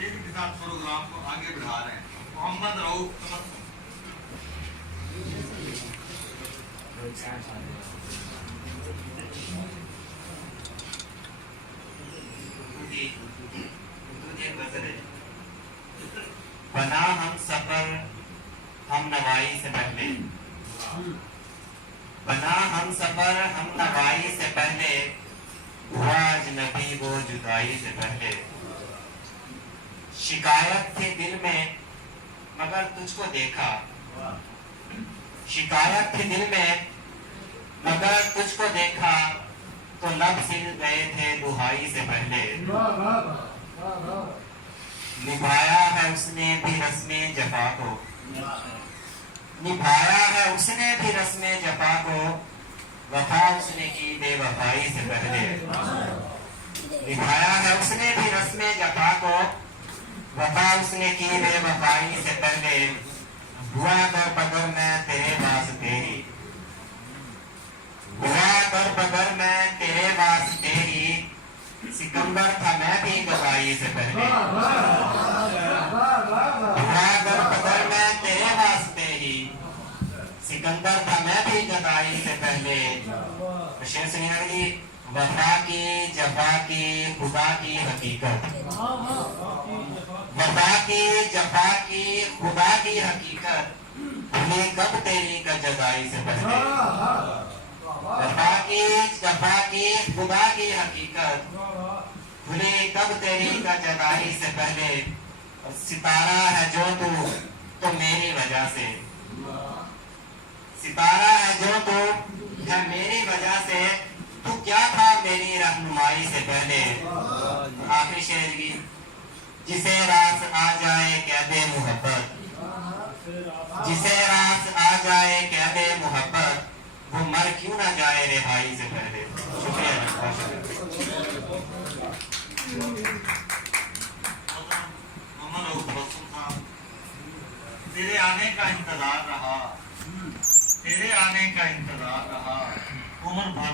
तेजी के साथ प्रोग्राम को आगे बढ़ा रहे हैं। मोहम्मद रऊफ बना हम सफर हम नवाई से पहले, बना हम सफर हम नवाई से पहले, हुआ अजनबी वो जुदाई से पहले। शिकायत थी दिल में मगर तुझको देखा, शिकायत थी दिल में मगर तुझको देखा, तो लब सिल गए थे दुहाई से पहले। निभाया है उसने भी रस्मे जफा को, निभाया है उसने भी रस्मे जफा को, वफा उसने की बेवफाई से पहले। निभाया है उसने भी रस्मे जफा को, वफा उसने की बेवफाई से पहले। हुआ कर पगर मैं तेरे वास्ते ही, हुआ कर पगर मैं तेरे वास्ते ही, सिकंदर था मैं भी गवाई से पहले। हुआ कर पगर मैं तेरे वास्ते ही, सिकंदर था मैं भी गवाई से पहले। शेर सुनिए लगी, वफा की जफा की खुदा की हकीकत, वफा की जफा की खुदा की हकीकत, भूली कब तेरी का जदाई से पहले। वफा की जफा की खुदा की हकीकत, भूली कब तेरी का जदाई से पहले। सितारा है जो तू तो मेरी वजह से, सितारा है जो तू है मेरी वजह से, तू क्या था मेरी रहनुमाई से पहले। आखिरी शेर की, जिसे रास आ जाए कह दे मोहब्बत, जिसे रास आ जाए कह दे मोहब्बत, वो मर क्यों ना जाए रिहाई से पहले। शुक्रिया। तेरे आने का इंतजार रहा, तेरे आने का इंतजार रहा, उम्र भर